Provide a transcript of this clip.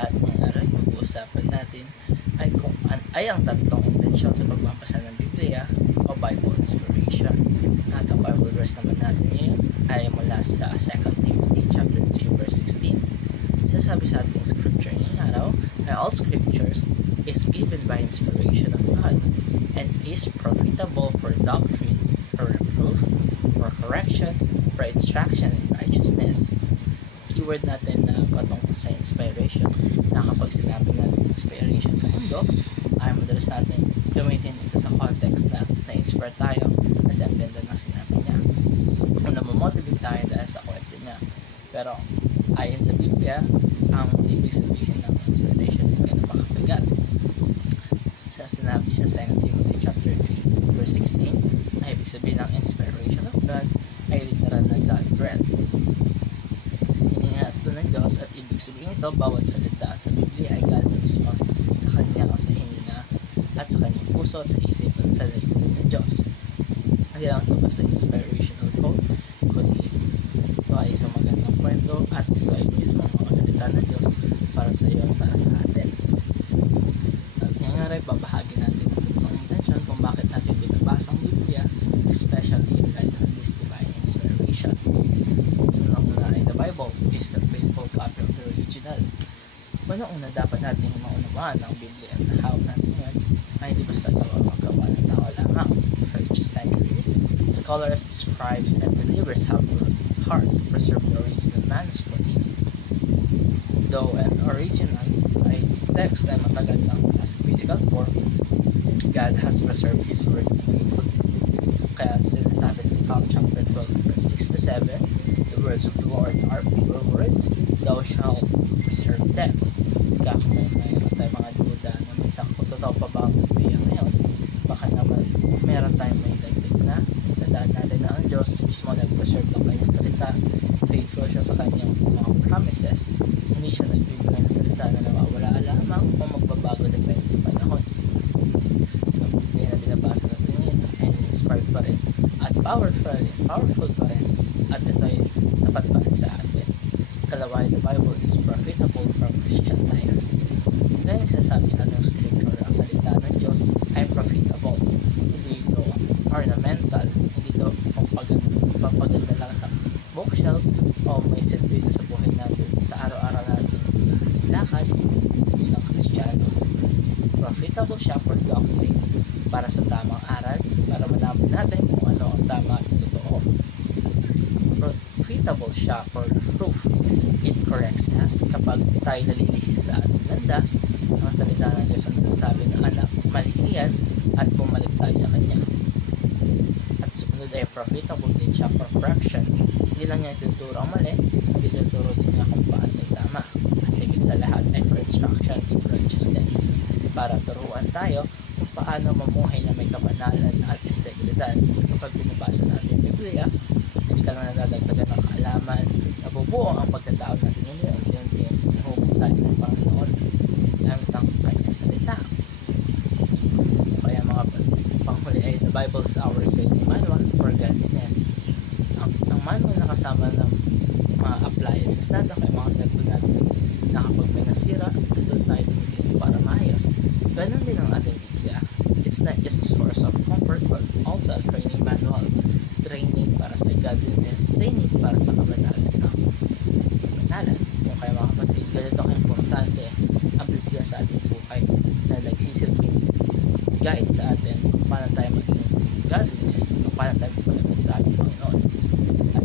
At ngayong araw, pag-uusapan natin ay ang tatlong intensyon sa pagbabasa ng Biblia o Bible inspiration. At ang Bible verse naman natin ngayon ay mula sa 2 Timothy chapter 3 verse 16. Sasabi sa ating scripture ngayong araw na all scriptures is given by inspiration of God and is profitable for doctrine, for reproof, for correction, for instruction in righteousness. Keyword natin na patungkol sa inspiration na kapag sinabi natin inspiration sa mundo ay madalas natin gamitin ito sa context na na-inspire tayo kasi ang ganda ng sinabi niya o namomotivate tayo dahil sa kwento niya. Pero ayon sa Biblia, ang ibig sabihin ng inspiration is may napakabigat. Sa sinabi sa 2 Timothy chapter 3 verse 16 ay ibig sabihin ng inspiration of God ay literal na God breath. Ng Diyos at ibig sabihin ito, bawat salita sa Biblia ay galing mismo sa Kanya o sa hininga at sa Kanyang puso at sa isip at sa layunin ng Diyos. Hindi lang ito basta inspirational quote, kundi ito ay isang magandang kwento at ito ay mismo mga salita ng Diyos para sa iyo at para sa atin. At ngayon ay babahagi natin ang intention kung bakit natin binabasa ang Biblia, especially in light of this divine inspiration. The Bible is the faithful copy of the original. Una dapat natin maunawaan ang Biblia at how natin yan ay hindi basta magawa ng tao lamang. For each centuries, scholars, scribes, and believers have worked hard to preserve the original manuscripts. Though an original ay text ay matagal lang as physical form, God has preserved His word faithfully. Kaya sinasabi sa Psalm chapter 12 verse 6 to 7, the words of the Lord are pure words, thou shalt preserve them. Kaya kung may mga duda na minsan kung totoo pa ba ang Biblia ngayon, baka naman meron tayong may dagdag na tandaan natin na ang Diyos mismo nag-preserve ng kanyang salita, faithful siya sa kanyang mga promises, hindi siya nagbibigay ng salita na nawawala lamang o magbabago depende sa panahon. Ang Biblia na binabasa natin ngayon ay inspired pa rin at powerful pa rin at ito ay tapat pa rin sa atin. Kalaway, the Bible is profitable for Christian life. Ngayon sinasabi sa ating scripture, ang salita ng Diyos ay profitable. Hindi ito ornamental, hindi ito pampaganda lang sa bookshelf o may silbi sa buhay natin sa araw-araw natin lakad bilang Kristiyano. Profitable siya for doctrine, para sa tamang aral, para malaman natin kung ano ang tama at totoo. Profitable siya for proof. It corrects us kapag tayo nalilihis sa ating landas. Ang salita ng Diyos ang nagsasabi na anak, mali yan at bumalik tayo sa Kanya. At sumunod ay profitable din siya for correction. Hindi lang niya ituturo ang mali, hindi ituturo din niya kung paano ay tama. At higit sa lahat ay for instruction in righteousness, para turuan tayo kung paano mamuhay na may kamanalan at integridad. Kapag binabasa natin yung Biblia, hindi ka lang nadadagdagan ng kaalaman, nabubuo ang pagkatao natin yun, nahuhubog tayo ng Panginoon gamit ang kanyang salita. Kaya mga panghuli ay the Bible's our training manual for godliness. Ang manual na kasama ng mga appliances natin, kaya mga cellphone natin na kapag may nasira, doon tayo binigyan para maayos. Ganon din ang ating Biblia. It's not just a source of comfort but also a training manual. Training para sa godliness, training para sa kamanalan. Kung kayo mga kapatid, ganito ka-importante ang Biblia sa ating buhay na nagsisilbing guide sa atin kung paano tayo maging godliness, kung paano tayo magpalapit sa ating Panginoon. At